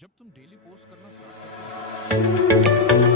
जब तुम daily post करना स्टार्ट करते हो